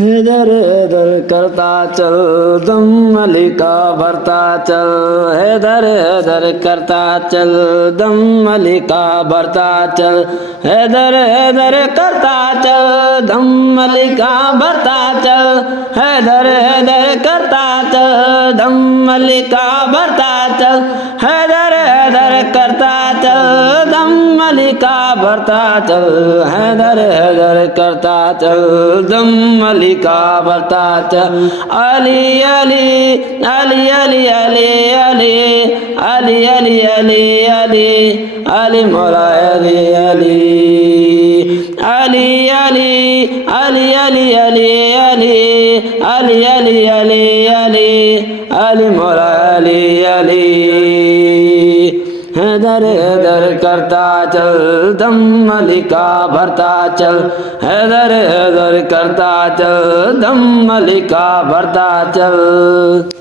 इधर इधर करता चल दम मलिका भरता चल, इधर इधर करता चल दम मलिका भरता चल, इधर इधर करता चल दम मलिका भरता चल, इधर इधर करता चल दम मलिका भरता चल, इधर इधर करता चल दम मलिका भरता चल, इधर इधर करता चल दम मलिका भरता चल। अली अली अली अली अली अली अली अली अली अली मौला अली अली अली अली अली अली अली अली अली अली अली अली मौला अली अली। इधर इधर करता चल दम मलिका भरता चल, इधर इधर करता चल दम मलिका भरता चल।